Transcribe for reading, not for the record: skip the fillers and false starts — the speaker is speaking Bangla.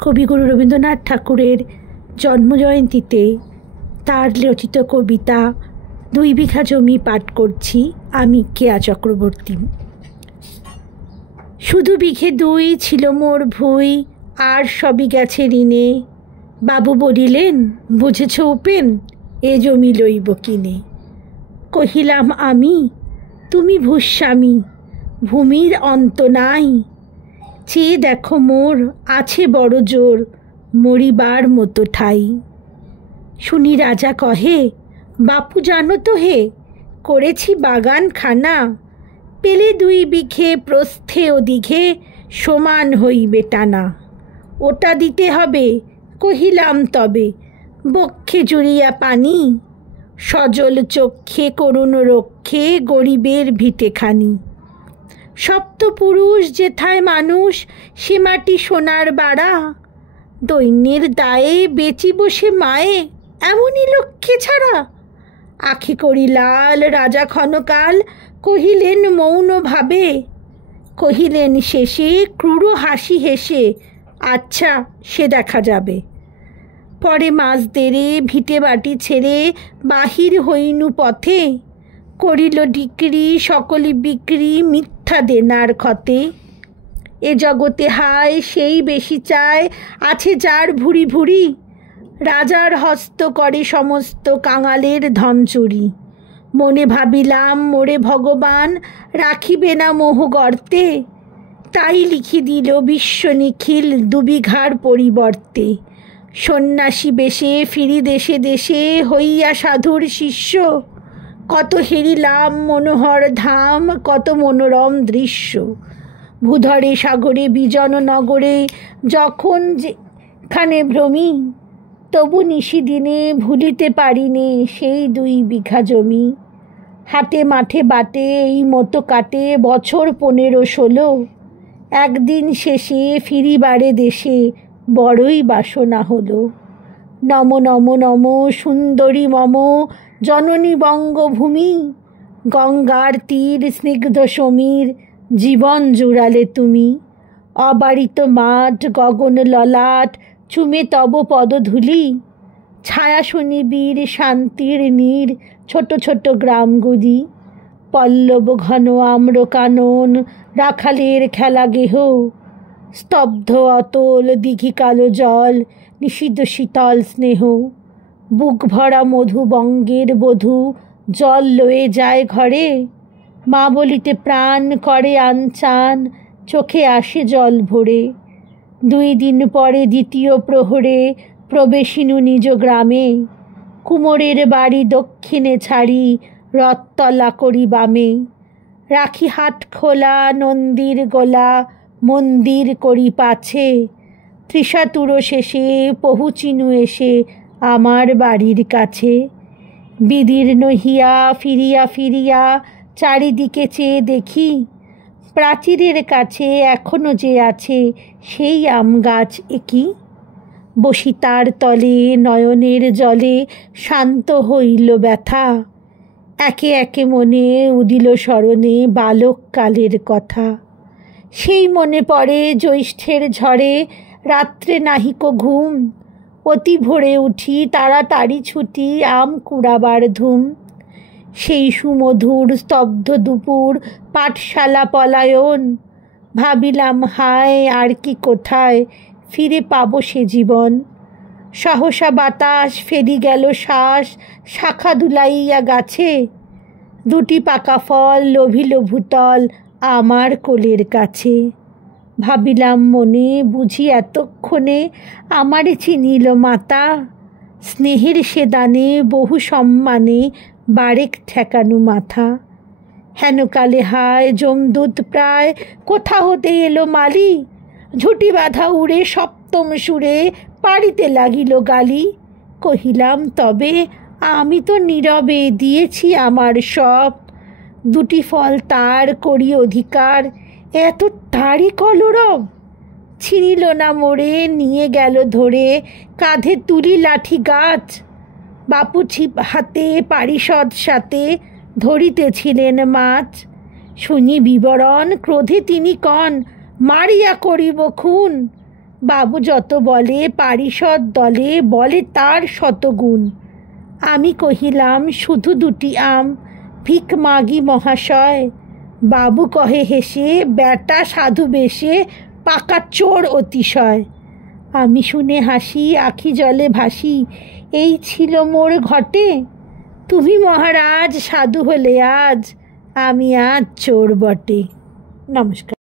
কবিগুরু রবীন্দ্রনাথ ঠাকুরের জন্মজয়ন্তীতে তার রচিত কবিতা 2 বিঘা জমি পাঠ করছি আমি, কেয়া চক্রবর্তী। শুধু বিঘে 2 ছিল মোর ভুঁই, আর সবই গেছে ঋণে। বাবু বলিলেন, বুঝেছ উপেন, এ জমি লইব কিনে। কহিলাম আমি, তুমি ভূস্বামী, ভূমির অন্ত নাই। চেয়ে দেখো মোর আছে বড় জোর, মরিবার মতো ঠাই। শুনি রাজা কহে, বাপু জানো তো হে, করেছি বাগান খানা। পেলে 2 বিঘে প্রস্থে ও দিঘে, সমান হইবে টানা। ওটা দিতে হবে, কহিলাম তবে, বক্ষে জুড়িয়া পানি। সজল চক্ষে করুণ রক্ষে, গরিবের ভিটেখানি। সপ্তপুরুষ যেথায় মানুষ, সে মাটি সোনার বাড়া। দৈন্যের দায়ে বেচি বসে মায়ে, এমনই লক্ষ্যে ছাড়া। আখি করি লাল রাজা ক্ষণকাল, কহিলেন মৌন ভাবে। কহিলেন শেষে ক্রূর হাসি হেসে, আচ্ছা সে দেখা যাবে। পরে মাস দেরে ভিটে বাটি ছেড়ে, বাহির হইনু পথে। করিল ডিক্রি সকলি বিক্রি, মিথ্যা দেনার ক্ষতে। এ জগতে হায় সেই বেশি চায়, আছে যার ভুরি ভুরি। রাজার হস্ত করে সমস্ত কাঙালের ধন চুরি। মনে ভাবিলাম মোরে ভগবান, রাখিবে না মোহ গর্তে। তাই লিখি দিল বিশ্ব নিখিল, 2 বিঘার পরিবর্তে। সন্ন্যাসী বেশে ফিরি দেশে দেশে, হইয়া সাধুর শিষ্য। কত হেরিলাম মনোহর ধাম, কত মনোরম দৃশ্য। ভূধরে সাগরে বিজন নগরে, যখন যেখানে ভ্রমি। তবু নিশিদিনে ভুলিতে পারিনে, সেই 2 বিঘা জমি। হাটে মাঠে বাটে এই মতো কাটে, বছর 15-16। একদিন শেষে ফিরিবারে দেশে, বড়ই বাসনা হলো। নম নম নম সুন্দরী মম, জননী বঙ্গভূমি। গঙ্গার তীর স্নিগ্ধ সমীর, জীবন জুড়ালে তুমি। অবারিত মাঠ গগন ললাট, চুমে তব পদধূলি। ছায়া শনিবীর শান্তির নীর, ছোট ছোট গ্রামগুলি। পল্লব ঘন আম্র কানন, রাখালের খেলা গেহ। স্তব্ধ অতল দিঘি কালো জল, নিষিদ্ধ শীতল স্নেহ। বুক ভরা মধু বঙ্গের বধূ, জল লয়ে যায় ঘরে। মা বলিতে প্রাণ করে আনচান, চোখে আসে জল ভরে। 2 দিন পরে দ্বিতীয় প্রহরে, প্রবেশিনু নিজ গ্রামে। কুমোরের বাড়ি দক্ষিণে ছাড়ি, রথতলা করি বামে। রাখি হাট খোলা নন্দীর গোলা, মন্দির করি পাছে। ত্রিশাতুর শেষে পহুচিনু এসে, আমার বাড়ির কাছে। বিদীর্ণ হিয়া ফিরিয়া ফিরিয়া, চারিদিকে চেয়ে দেখি। প্রাচীরের কাছে এখনো যে আছে, সেই আম গাছ একি। বসি তার তলে নয়নের জলে, শান্ত হইল ব্যথা। একে একে মনে উদিল স্মরণে, বালককালের কথা। সেই মনে পড়ে জ্যৈষ্ঠের ঝড়ে, রাত্রে নাহিক ঘুম। অতি ভোরে উঠি তাড়াতাড়ি ছুটি, আম কুড়াবার ধুম। সেই সুমধুর স্তব্ধ দুপুর, পাঠশালা পলায়ন। ভাবিলাম হায় আর কি কোথায়, ফিরে পাবো সে জীবন। সহসা বাতাস ফেরি গেল শ্বাস, শাখা দুলাইয়া গাছে। 2টি পাকা ফল লোভিল ভূতল, আমার কোলের কাছে। ভাবিলাম মনে, বুঝি এতক্ষণে আমারে চিনিল মাতা। স্নেহের সে দানে বহু সম্মানে, বারেক ঠেকানু মাথা। হেনকালে হায় যমদূত প্রায়, কোথা হতে এলো মালি। ঝুঁটি বাঁধা উড়ে সপ্তম সুরে, পাড়িতে লাগিল গালি। কহিলাম তবে, আমি তো নীরবে দিয়েছি আমার সব। 2টি ফল তার করি অধিকার, এত তারই কলরব। ছিনিল না মোড়ে, নিয়ে গেল ধরে, কাঁধে তুলি লাঠি গাছ। বাপু ছিপ হাতে পারিষদ সাথে, ধরিতেছিলেন মাছ। শুনি বিবরণ, ক্রোধে তিনি কন, মারিয়া করিব খুন। বাবু যত বলে পারিষদ দলে বলে তার শতগুণ। আমি কহিলাম শুধু দুটি আম, ভিক মাগি মহাশয়। বাবু কহে হেসে, ব্যাটা সাধু বেশে, পাকা চোর অতিশয়। আমি শুনে হাসি, আখি জলে ভাসি, এই ছিল মোর ঘটে। তুমি মহারাজ সাধু হলে আজ, আমি আজ চোর বটে। নমস্কার।